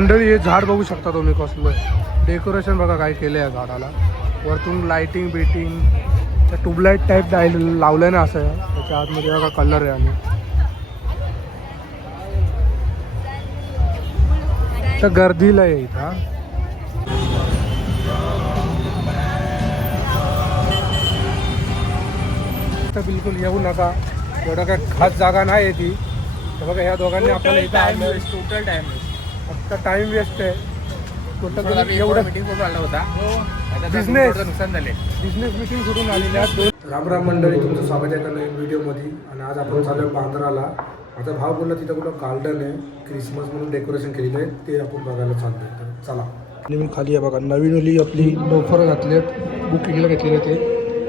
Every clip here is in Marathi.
मंडळी हे झाड बघू शकता तुम्ही कसलं डेकोरेशन बघा काय केलं या झाडाला. वरतून लाइटिंग बिटिंग ट्यूबलाइट टाईप लावलं ना असं. त्याच्या आतमध्ये बघा कलर आहे. आणि तर गर्दीला आहे इथं. तर बिलकुल येऊ नका. एवढं काय खास जागा नाही आहे ती. तर बघा ह्या दोघांनी आपल्याला इथं आणलं. टोटल टाइम फक्त टाइम वेस्ट आहे. टोटल एवढं मीटिंग खूप आला होता. बिझनेस नुकसान झाले. बिझनेस मीटिंग सुरून आलेल्या दोन. राम मंडळी, तुमचं स्वागत आहे का नवीन व्हिडिओमध्ये. आणि आज आपण चालू आहे बांद्राला. माझा भाव बोलला तिथं कुठं गार्डन आहे, क्रिसमस म्हणून डेकोरेशन केलेलं आहे, ते आपण बघायला चाललो आहे. तर चला. नवीन खाली आहे बघा, नवीन ओली आपली लोफर घातलेत, बुकिंगला घेतलेले ते.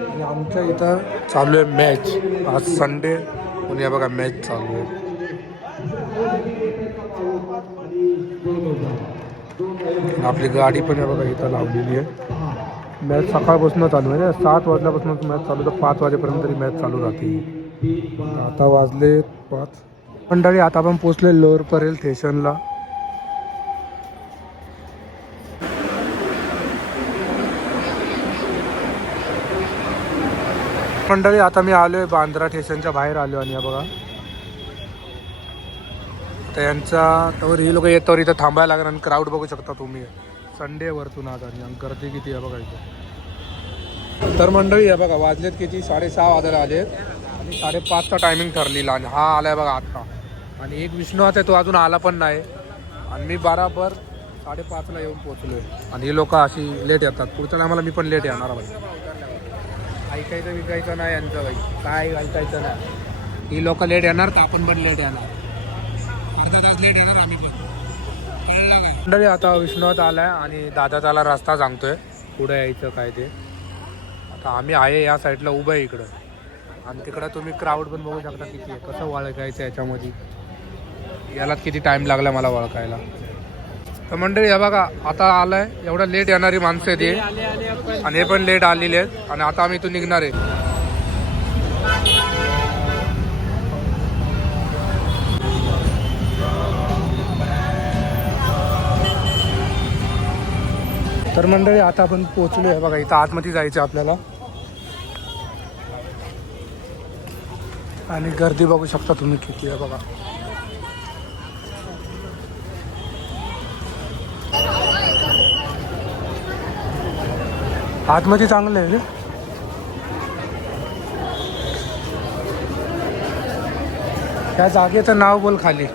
आणि आमच्या इथं चालू आहे मॅच. आज संडे म्हणून या बघा मॅच चालू आहे. आपली गाडी पण आहे बघा इथं लावलेली आहे. मॅच सकाळपासून चालू आहे, 7 वाजल्यापासून मॅच चालू तर 5 वाजेपर्यंत तरी मॅच चालू राहते. आता वाजले 5. मंडळी आता आपण पोचले लोअर परेल स्टेशनला. मंडळी आता मी आलोय बांद्रा स्टेशनच्या बाहेर आलो. आणि बघा तर यांचा तर हे लोक येत इथं थांबायला लागणार. आणि क्राऊड बघू शकता तुम्ही, संडे वरतून आज. आणि गर्दी किती आहे बघा इथं. तर मंडळी आहे बघा, वाजलेत किती, 6:30 वाजायला आलेत. आणि 5:30चा टायमिंग ठरलेला. आणि हा आलाय बघा आत्ता. आणि एक विष्णू आहे तो अजून आला पण नाही. आणि मी बराबर 5:30ला येऊन पोचलो आहे. आणि हे लोक अशी लेट येतात. पुढच्या टायमाला मी पण लेट येणार भाई. ऐकायचं विकायचं नाही यांचं भाई, काय ऐकायचं नाही. ही लोक लेट येणार तर आपण पण लेट येणार. अर्धा तास लेट येणार आम्ही पण, कळलं का मंडळी. आता विष्णुनाथ आलाय आणि दादा त्याला रस्ता सांगतोय पुढे यायचं काय ते. आता आम्ही आहे या साईडला उभं आहे इकडं. आणि तिकडं तुम्ही क्राऊड पण बघू शकता किती आहे. कसं वळखायचं याच्यामध्ये. यालाच किती टाइम लागला मला वळखायला. तर मंडळी हे बघा आता आलाय. एवढं लेट येणारी माणसं आहेत हे. आणि हे पण लेट आलेले आहेत. आणि आता आम्ही इथून निघणार आहे. तर मंडळी आता आपण पोहोचलो आहे बघा. इथं आतमध्ये जायचं आपल्याला. आणि गर्दी बघू शकता तुम्ही किती आहे बघा. आतमध्ये चांगलं आहे रे. त्या जागेचं नाव बोल खाली.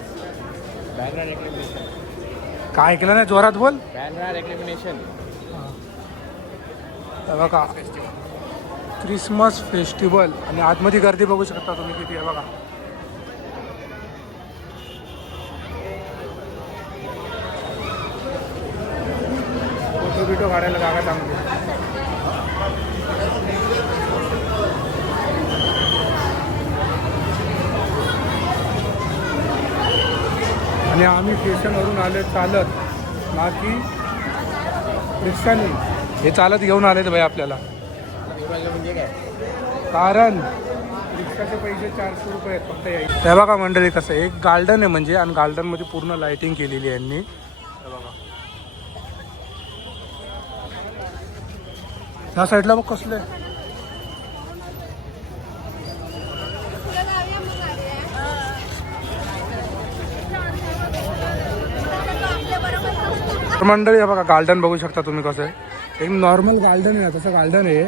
काय ऐकलं नाही, जोरात बोल. बघा क्रिसमस फेस्टिवल. आणि आतमध्ये गर्दी बघू शकता तुम्ही किती आहे बघा. फोटो बिटो काढायला जागा चांगली. आणि आम्ही स्टेशनवरून आले चालत, ना की रिक्षाने. हे चालत घेऊन आले तर भाई आपल्याला. म्हणजे काय, कारण रिक्षाचे पैसे 400 रुपये आहेत फक्त यायचे. त्या बघा मंडळी कसं एक गार्डन आहे म्हणजे. आणि गार्डनमध्ये पूर्ण लाइटिंग केलेली आहे यांनी. बघा ह्या साईडला बघ कसलं आहे. मंडळी बघा गार्डन बघू शकता तुम्ही कसं आहे. एक नॉर्मल गार्डन आहे, तसं गार्डन आहे.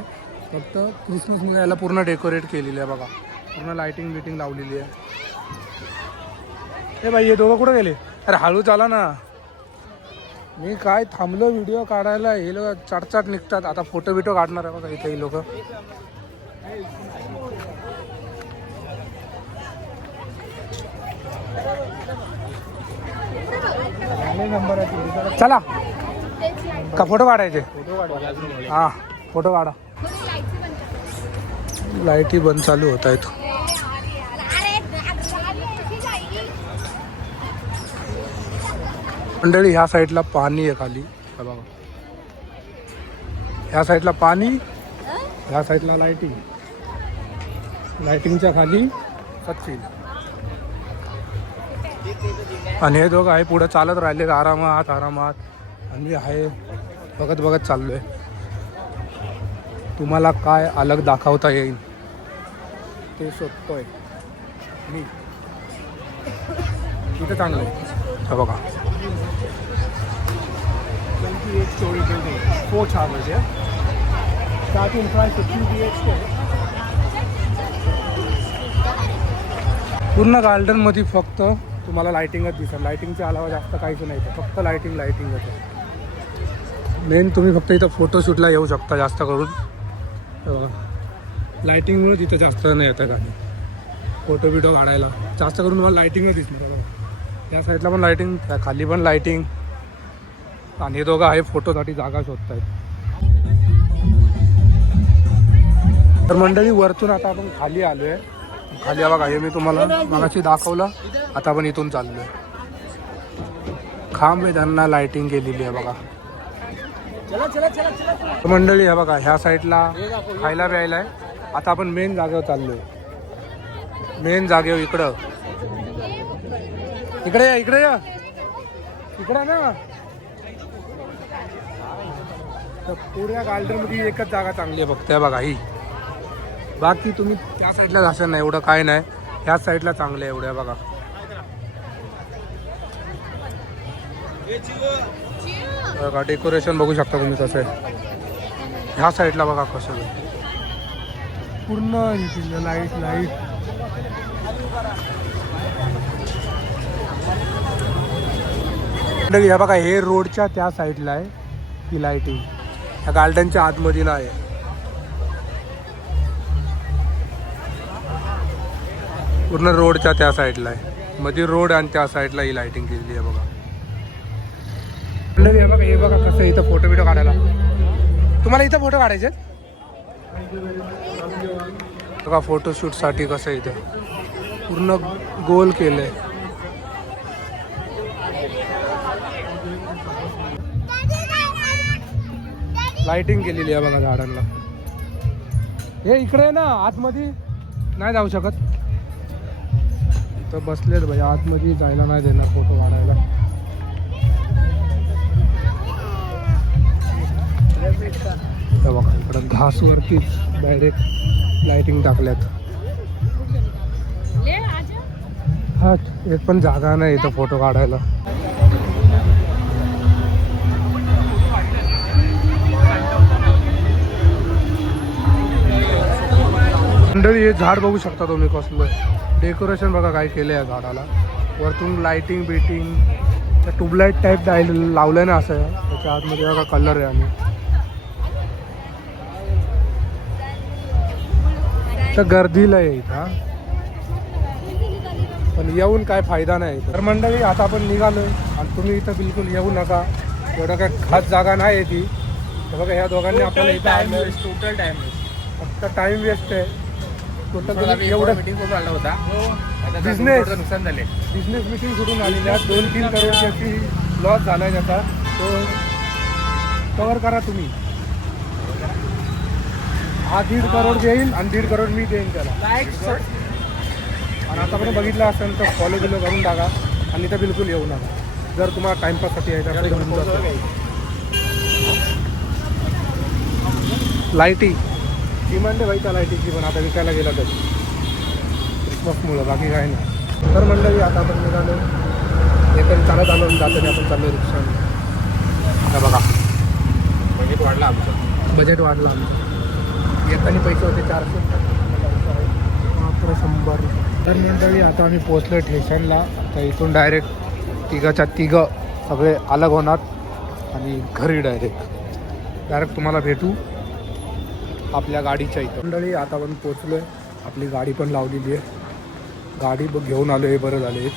फक्त क्रिसमसमुळे याला पूर्ण डेकोरेट केलेलं आहे बघा. पूर्ण लाइटिंग बिटिंग लावलेली आहे. हे बाई हे दोघं कुठं गेले. अरे हळू चाला ना. मी काय थांबलो व्हिडिओ काढायला, हे लोक चटचट निघतात. आता फोटो बिटो काढणार आहे बघा इथे ही लोक. चला का फोटो काढायचे. हां फोटो काढा. लाईटी बंद चालू होत आहेत. मंडळी ह्या साईडला पाणी आहे खाली बघा. ह्या साईडला पाणी, ह्या साईडला लाईटिंग. लाइटिंगच्या खाली सचिन. आणि हे दोघं आहे पुढे चालत राहिले आरामात आरामात. आणि मी आहे बघत बघत चाललो आहे. तुम्हाला काय अलग दाखवता येईल ते शोधतोय मी. इथं चांगलं आहे हा बघा. 28 story building, 4 towers, yeah? Starting price for 2 BHK. पूर्ण गार्डनमध्ये फक्त तुम्हाला लायटिंगच दिसेल. लायटिंगच्या अलावा जास्त काहीच नाही इथं. फक्त लायटिंगच आहे. मेन तुम्ही फक्त इथं फोटोशूटला येऊ शकता जास्त करून. हे बघा लायटिंगमुळे तिथं जास्त नाही येतं गाडी. फोटो बिटो काढायला जास्त करून तुम्हाला लायटिंगच दिसणार. बघा या साईडला पण लायटिंग, त्या खाली पण लायटिंग. आणि हे दोघं आहे फोटोसाठी जागा शोधत आहेत. तर मंडळी वरतून आता आपण खाली आलो आहे. खाली बघा हे मी तुम्हाला मगाशी दाखवलं. आता आपण इथून चाललो आहे. खांब आहे त्यांना लायटिंग केलेली आहे बघा. तर मंडळी हे बघा ह्या साईडला खायला प्यायला आहे. आता आपण मेन जागेवर चाललो आहे. मेन जागेवर इकडं इकडे या इकडे या इकडं ना. तर पुऱ्या गार्डनमध्ये एकच जागा चांगली आहे फक्त बघा ही. बाकी तुम्ही त्या साईडला जाशाल नाही एवढं काय नाही. ह्याच साईडला चांगलं आहे एवढ्या बघा. बघा डेकोरेशन बघू शकता तुम्ही कसं आहे. ह्या साईडला बघा कसं आहे पूर्ण लाईट लाईट. ह्या बघा हे रोडच्या त्या साईडला आहे ही लाईटिंग. ह्या गार्डनच्या आतमध्ये नाही आहे. पूर्ण रोडच्या त्या साईडला आहे. मध्ये रोड आणि त्या साईडला ही लाईटिंग केलेली आहे बघा. हे बघा कसं इथं फोटो बिटो काढायला. तुम्हाला इथं फोटो काढायचे बघा. फोटोशूटसाठी कसं इथं पूर्ण गोल केलंय. लाइटिंग केलेली आहे बघा झाडांना. हे इकडे ना आतमध्ये नाही जाऊ शकत. इथं बसलेत भाई आतमध्ये जायला नाही देणार फोटो काढायला. बघा इकडं घासवरतीच डायरेक्ट लाइटिंग टाकल्यात. हा एक पण जागा नाही इथं फोटो काढायला. मंडळी हे झाड बघू शकता तुम्ही कसलं डेकोरेशन बघा काय केलं आहे झाडाला. वरतून लाइटिंग बिटिंग त्या ट्यूबलाईट टाईप लावलंय ना असं. त्याच्या आतमध्ये बघा कलर आहे. आणि तर गर्दीला आहे इथं पण येऊन काय फायदा नाही. तर मंडळी आता आपण निघालोय आणि तुम्ही इथं बिलकुल येऊ नका. एवढं काय खास जागा नाही आहे ती. तर बघा ह्या दोघांनी आपल्याला इथं आणलं. टोटल टाइम फक्त टाइम वेस्ट आहे. टोटल एवढं मीटिंग करून आला होता. बिझनेस नुकसान झाले. बिझनेस मीटिंग सुटून आलेल्या 2-3 करोडची लॉस झाला आहे त्याचा. तो कवर करा तुम्ही. हा 1.5 करोड देईल आणि 1.5 करोड मी देईन त्याला. आणि आतापर्यंत बघितलं असेल तर फॉलो बिलो करून टाका. आणि इथं बिलकुल येऊ नका जर तुम्हाला टाइमपाससाठी यायचं. लाईटी डिमांड आहे भाई त्या लाईटीची पण आता विकायला गेला तर क्रिसमसमुळं बाकी काय नाही. तर मंडळी आता आपण निघालो. एकरी चालत आलो जाताना आपण चाललो रिक्षाने. आता बघा बजेट वाढला आमचं. बजेट वाढलं आमचं. येताना पैसे होते 400 मात्र 100. तर मंडळी आता आम्ही पोचलो स्टेशनला. आता इथून डायरेक्ट तिघं सगळे अलग होणार आणि घरी डायरेक्ट तुम्हाला भेटू आपल्या गाडीच्या इथं. मंडळी आता आपण पोचलो आहे. आपली गाडी पण लावलेली आहे. गाडी घेऊन आलो हे बरं झाले.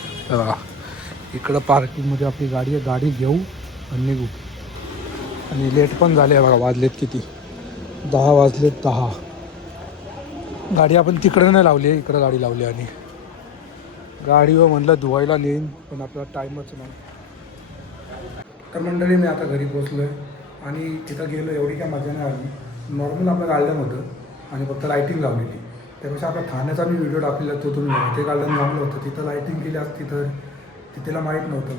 इकडं पार्किंगमध्ये आपली गाडी आहे. गाडी घेऊ आणि निघू. आणि लेट पण झाले बघा. वाजलेत किती 10 वाजलेत 10. गाडी आपण तिकडं नाही लावली आहे इकडं गाडी लावली. आणि गाडीवर म्हणलं धुवायला नेईन पण आपला टाईमच नाही. तर मंडळी मी आता घरी पोचलो आहे. आणि तिथं गेलो एवढी काय मजा नाही आली. नॉर्मल आपलं गार्डन होतं आणि फक्त लायटिंग लावलेली. त्यापेक्षा आपल्या ठाण्याचा मी व्हिडिओ टाकलेला तो तुम्ही ते गार्डन चांगलं होतं. तिथं लायटिंग केली असती तर तिथेला माहीत नव्हतं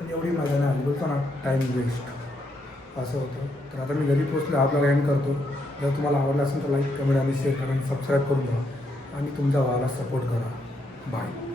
पण एवढी मजा नाही आली बोलतो ना टाईम वेस्ट असं होतं. तर आता मी घरी पोचलो, हा ब्लॉग एंड करतो. जर तुम्हाला आवडला असेल तर लाईक कमेंट आणि शेअर करा आणि सबस्क्राईब करून द्या आणि तुमच्या भावाला सपोर्ट करा. बाय.